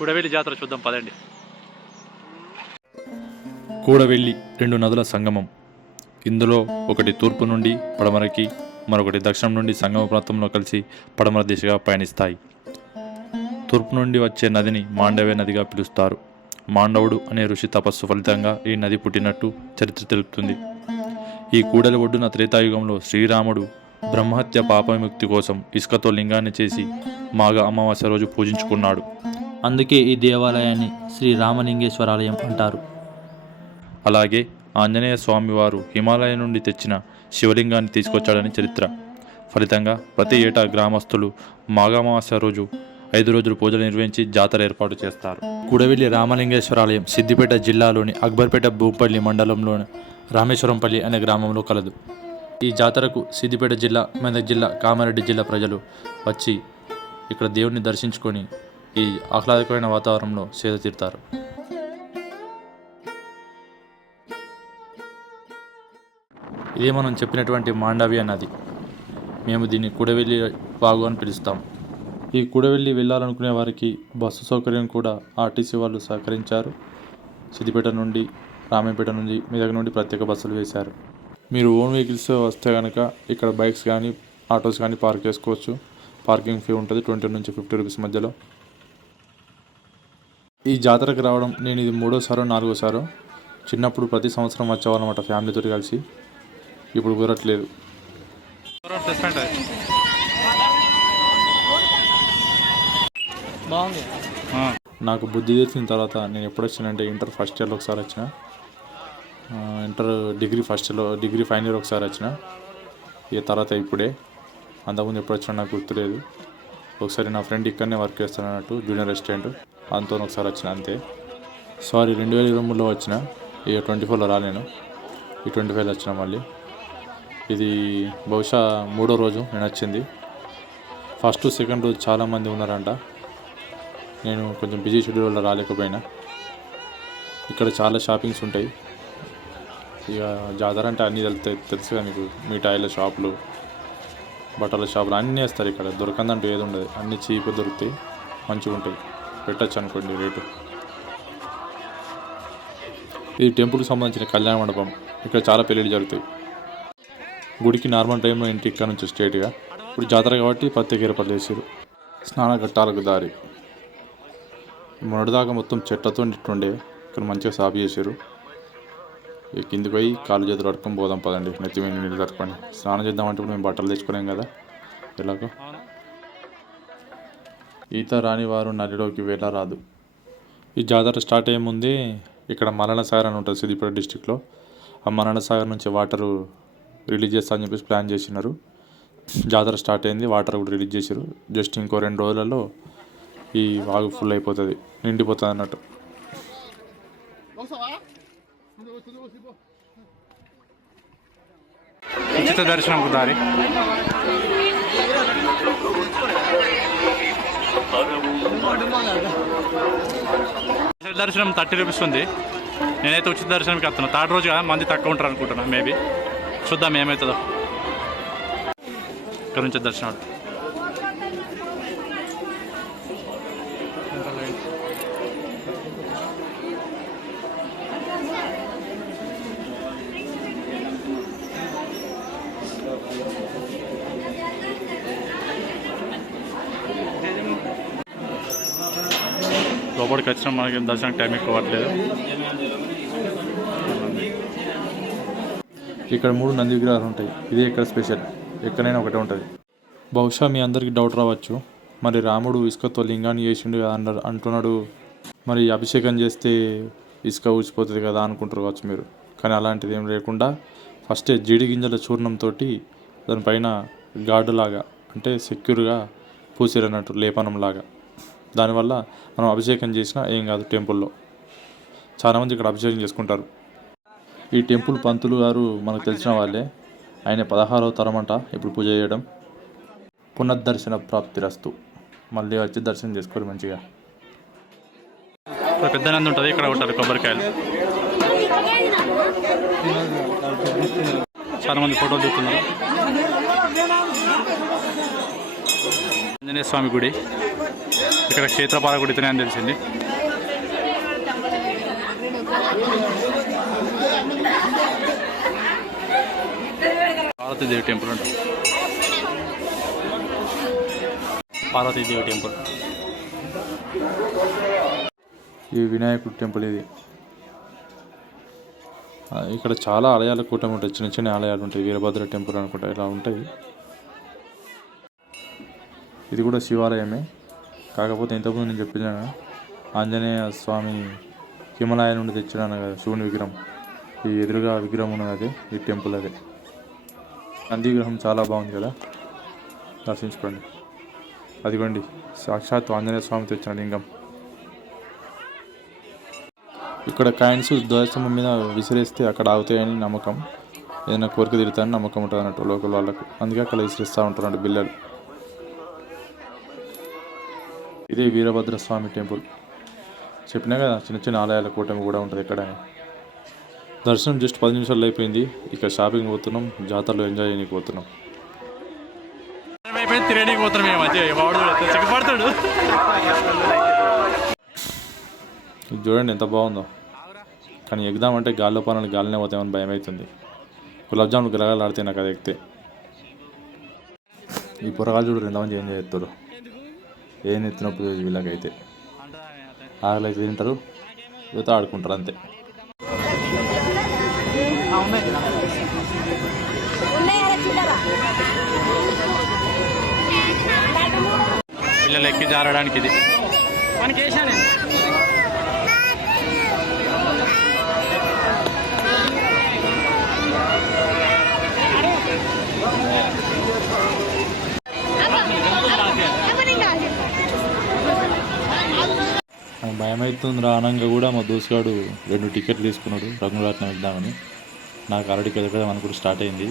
కూడవెల్లి జాతర చూద్దాం పదండి. కూడవెల్లి రెండు నదుల సంగమం. ఇందులో ఒకటి తూర్పు నుండి పడమరకి, మరొకటి దక్షిణం నుండి సంగమ ప్రాంతంలో కలిసి పడమర దిశగా పయనిస్తాయి. తూర్పు నుండి వచ్చే నదిని మాండవ్య నదిగా పిలుస్తారు. మాండవుడు అనే ఋషి తపస్సు ఫలితంగా ఈ నది పుట్టినట్టు చరిత్ర తెలుపుతుంది. ఈ కూడలి ఒడ్డున త్రేతాయుగంలో శ్రీరాముడు బ్రహ్మహత్య పాప విముక్తి కోసం ఇసుకతో లింగాన్ని చేసి మాఘ అమావాస్య రోజు పూజించుకున్నాడు. అందుకే ఈ దేవాలయాన్ని శ్రీ రామలింగేశ్వరాలయం అంటారు. అలాగే ఆంజనేయ స్వామివారు హిమాలయం నుండి తెచ్చిన శివలింగాన్ని తీసుకొచ్చాడని చరిత్ర. ఫలితంగా ప్రతి ఏటా గ్రామస్తులు మాఘ అమావాస్య రోజు 5 రోజులు పూజలు నిర్వహించి జాతర ఏర్పాటు చేస్తారు. కూడవెల్లి రామలింగేశ్వరాలయం సిద్దిపేట జిల్లాలోని అక్బర్పేట భూపల్లి మండలంలోని రామేశ్వరంపల్లి అనే గ్రామంలో కలదు. ఈ జాతరకు సిద్దిపేట జిల్లా, మెదక్ జిల్లా, కామారెడ్డి జిల్లా ప్రజలు వచ్చి ఇక్కడ దేవుడిని దర్శించుకొని ఈ ఆహ్లాదకరమైన వాతావరణంలో సేద తీరుతారు. ఇదే మనం చెప్పినటువంటి మాండవ్య నది. మేము దీన్ని కూడవెల్లి వాగు అని పిలుస్తాం. ఈ కూడవెల్లి వెళ్ళాలనుకునే వారికి బస్సు సౌకర్యం కూడా ఆర్టీసీ వాళ్ళు సహకరించారు. సిద్దిపేట నుండి, రామేపేట నుండి, మెదక్ నుండి ప్రత్యేక బస్సులు వేశారు. మీరు ఓన్ వెహికల్స్ వస్తే కనుక ఇక్కడ బైక్స్ కానీ ఆటోస్ కానీ పార్క్ చేసుకోవచ్చు. పార్కింగ్ ఫీ ఉంటుంది 20 నుంచి 50 రూపీస్ మధ్యలో. ఈ జాతరకు రావడం నేను ఇది 3వ సారో 4వ సారో. చిన్నప్పుడు ప్రతి సంవత్సరం వచ్చేవాళ్ళమాట ఫ్యామిలీతో కలిసి. ఇప్పుడు కుదరట్లేదు. నాకు బుద్ధి తెలిసిన తర్వాత నేను ఎప్పుడు వచ్చానంటే ఇంటర్ ఫస్ట్ ఇయర్లో ఒకసారి వచ్చిన, ఇంటర్ డిగ్రీ ఫైనల్ ఇయర్ ఒకసారి వచ్చిన. ఇక తర్వాత ఇప్పుడే, అంతకుముందు ఎప్పుడు వచ్చినా నాకు గుర్తులేదు. ఒకసారి నా ఫ్రెండ్ ఇక్కడనే వర్క్ చేస్తాను అన్నట్టు, జూనియర్ రెస్టారెంట్, అంతో ఒకసారి వచ్చిన అంతే. సారీ 2023లో వచ్చిన, ఇక 24లో రాలేను. ఈ 25లో వచ్చిన మళ్ళీ. ఇది బహుశా 3వ రోజు నేను వచ్చింది. ఫస్ట్ సెకండ్ రోజు చాలామంది ఉన్నారంట. నేను కొంచెం బిజీ షెడ్యూల్ వల్ల రాలేకపోయినా. ఇక్కడ చాలా షాపింగ్స్ ఉంటాయి. ఇక జాతర అంటే అన్నీ తెలుసుగా మీకు. మిఠాయిల షాపులు, బట్టల షాపులు అన్నీ వేస్తారు ఇక్కడ. దొరకందంటూ ఏది ఉండదు, అన్నీ చీప్ దొరుకుతాయి, మంచిగా ఉంటాయి. పెట్టచ్చు అనుకోండి రేటు. ఇది టెంపుల్కి సంబంధించిన కళ్యాణ మండపం. ఇక్కడ చాలా పెళ్ళిళ్ళు జరుగుతాయి. గుడికి నార్మల్ టైంలో ఇంటి ఇక్కడ నుంచి స్ట్రేట్గా. ఇప్పుడు జాతర కాబట్టి ప్రత్యేక ఏర్పాట్లు చేశారు. స్నాన ఘట్టాలకు దారి. మొన్నటిదాకా మొత్తం చెట్లతో ఇట్టుండే, ఇక్కడ మంచిగా సాఫ్ చేశారు. ఇక కిందికి పోయి కాళ్ళు చేతులు కట్టుకొని పోదాం పదండి. నెత్తి మీద నీళ్ళు కట్టుకొని స్నానం చేద్దామంటే ఇప్పుడు మేము బట్టలు తెచ్చుకోలేం కదా ఎలాగో. ఈత రాని వారు నదిలోకి వెళ్ళరాదు. ఈ జాతర స్టార్ట్ అయ్యే ముందే ఇక్కడ మల్లన్న సాగర్ అని ఉంటుంది సిద్దిపేట డిస్టిక్లో. ఆ మల్లన్న సాగర్ నుంచి వాటరు రిలీజ్ చేస్తా అని చెప్పేసి ప్లాన్ చేసినారు. జాతర స్టార్ట్ అయింది, వాటర్ కూడా రిలీజ్ చేశారు. జస్ట్ ఇంకో 2 రోజులలో ఈ వాగు ఫుల్ అయిపోతుంది, నిండిపోతుంది అన్నట్టు. ఉచిత దర్శనం దారి. దర్శనం 30 రూపీస్ ఉంది. నేనైతే ఉచిత దర్శనంకి వస్తున్నాను. 3rd రోజుగా మంది తక్కువ ఉంటారు అనుకుంటున్నా. మేబీ చూద్దాం ఏమవుతుందో. ఇక్కడ నుంచి దర్శనాలు. లోపలికి వచ్చినా మనకి దర్శనం టైం ఎక్కువ అవ్వట్లేదు. ఇక్కడ 3 నంది విగ్రహాలు ఉంటాయి. ఇదే ఇక్కడ స్పెషల్. ఎక్కడైనా ఒకటే ఉంటుంది. బహుశా మీ అందరికీ డౌట్ రావచ్చు, మరి రాముడు ఇసుకతో లింగాన్ని చేసిండు అంటున్నాడు, మరి అభిషేకం చేస్తే ఇసుక ఊసిపోతుంది కదా అనుకుంటారు కావచ్చు మీరు. కానీ అలాంటిది ఏం లేకుండా ఫస్టే జీడి గింజల చూర్ణంతో దానిపైన గార్డులాగా, అంటే సెక్యూర్గా పూసిరన్నట్టు, లేపనంలాగా. దానివల్ల మనం అభిషేకం చేసినా ఏం కాదు. టెంపుల్లో చాలామంది ఇక్కడ అభిషేకం చేసుకుంటారు. ఈ టెంపుల్ పంతులు గారు మనకు తెలిసిన వాళ్ళే. ఆయన 16వ తరం అంట ఇప్పుడు పూజ చేయడం. పునర్దర్శన ప్రాప్తిరస్తు. మళ్ళీ వచ్చి దర్శనం చేసుకోరు మంచిగా. పెద్ద నంది ఉంటుంది, ఇక్కడ ఉంటారు కొబ్బరికాయలు. చాలా మంది ఫోటోలు దిగుతున్నారు. ఆంజనేయ స్వామి గుడి. ఇక్కడ క్షేత్రపాలకుడు ఇతనే అని తెలిసింది. పార్వతీదేవి టెంపుల్ ఉంటుంది. పార్వతీదేవి టెంపుల్. ఈ వినాయకుడు టెంపుల్ ఇది. ఇక్కడ చాలా ఆలయాల కూటమి ఉంటాయి, చిన్న చిన్న ఆలయాలు ఉంటాయి. వీరభద్ర టెంపుల్ అనుకుంటా ఇలా ఉంటాయి. ఇది కూడా శివాలయమే, కాకపోతే ఇంతకుముందు నేను చెప్పిన ఆంజనేయ స్వామి హిమాలయ నుండి తెచ్చినాను కదా శివుని విగ్రహం, ఈ ఎదురుగా విగ్రహం ఉన్నది అదే ఈ టెంపుల్ అదే. నంది విగ్రహం చాలా బాగుంది కదా, దర్శించుకోండి. అదిగోండి సాక్షాత్ ఆంజనేయ స్వామి తెచ్చిన లింగం. ఇక్కడ కాయిన్స్ ధ్వజస్తంభం మీద విసిరేస్తే అక్కడ ఆగుతాయని నమ్మకం. ఏదైనా కోరిక తిడతాయని నమ్మకం ఉంటుంది అన్నట్టు లోకల్ వాళ్ళకు, అందుకే అక్కడ విసిరిస్తూ ఉంటారు బిల్లలు. ఇదే వీరభద్ర స్వామి టెంపుల్. చెప్పినా కదా చిన్న చిన్న ఆలయాల కూటమి కూడా ఉంటుంది ఇక్కడ. దర్శనం జస్ట్ 10 నిమిషాలు అయిపోయింది. ఇక షాపింగ్ పోతున్నాం, జాతరలో ఎంజాయ్ చేయడానికి పోతున్నాం. తిరగడానికి పోతున్నాం. సిగ్గుపడతాడు. ఇది చూడండి ఎంత బాగుందో, కానీ ఎగ్దామంటే గాల్లో పనులు గాలినే పోతామని భయం అవుతుంది. గులాబ్ జాములు గలగాలు ఆడితే నాకు అది ఎక్కితే. ఈ పొరగాలు చూడు ఎంతమంది ఎంజాయ్ చేస్తారు. ఏం ఎత్తినప్పుడు వీళ్ళకైతే ఆకలి అయితే తింటారు, యువత ఆడుకుంటారు అంతే. పిల్లలు ఎక్కి జారడానికి ఇది. భయం అవుతుంది రానంగా కూడా మా దోస్తుగాడు 2 టికెట్లు తీసుకున్నాడు రంగురాట్నం వెళ్దామని. నాకు ఆల్రెడీ కదా అనుకుంటూ స్టార్ట్ అయింది.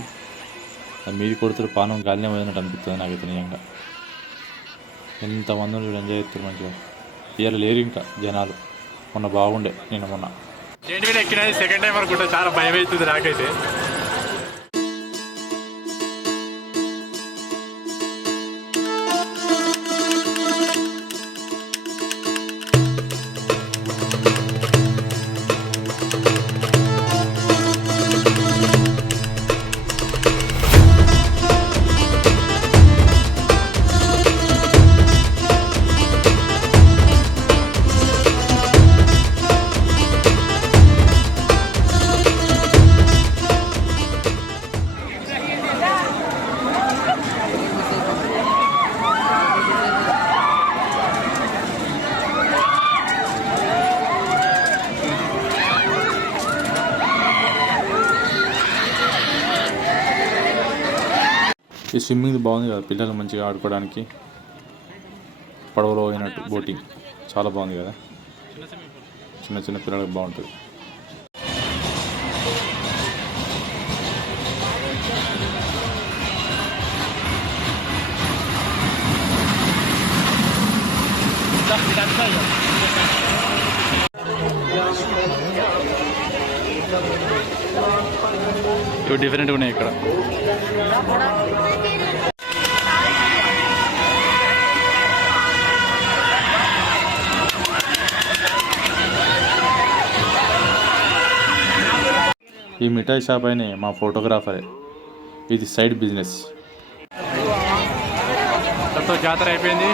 అది మీది కొడుతుడు పానం గాలినే పోయినట్టు అనిపిస్తుంది నాకైతే నిజంగా. ఎంతమంది ఎంజాయ్ చేస్తారు మంచిగా. ఇవాళ లేరు ఇంకా జనాలు, మొన్న బాగుండే మొన్న. ఎక్కినది సెకండ్ టైం అనుకుంటా, చాలా భయం అవుతుంది నాకైతే. ఈ స్విమ్మింగ్ బాగుంది కదా, పిల్లలు మంచిగా ఆడుకోవడానికి. పడవలో అయినట్టు బోటింగ్ చాలా బాగుంది కదా, చిన్న చిన్న పిల్లలకు బాగుంటుంది. ఇవి డిఫరెంట్గా ఉన్నాయి ఇక్కడ. ఈ మిఠాయి షాప్ అయినే మా ఫోటోగ్రాఫరే, ఇది సైడ్ బిజినెస్. జాతర అయిపోయింది.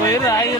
పోయి రాయి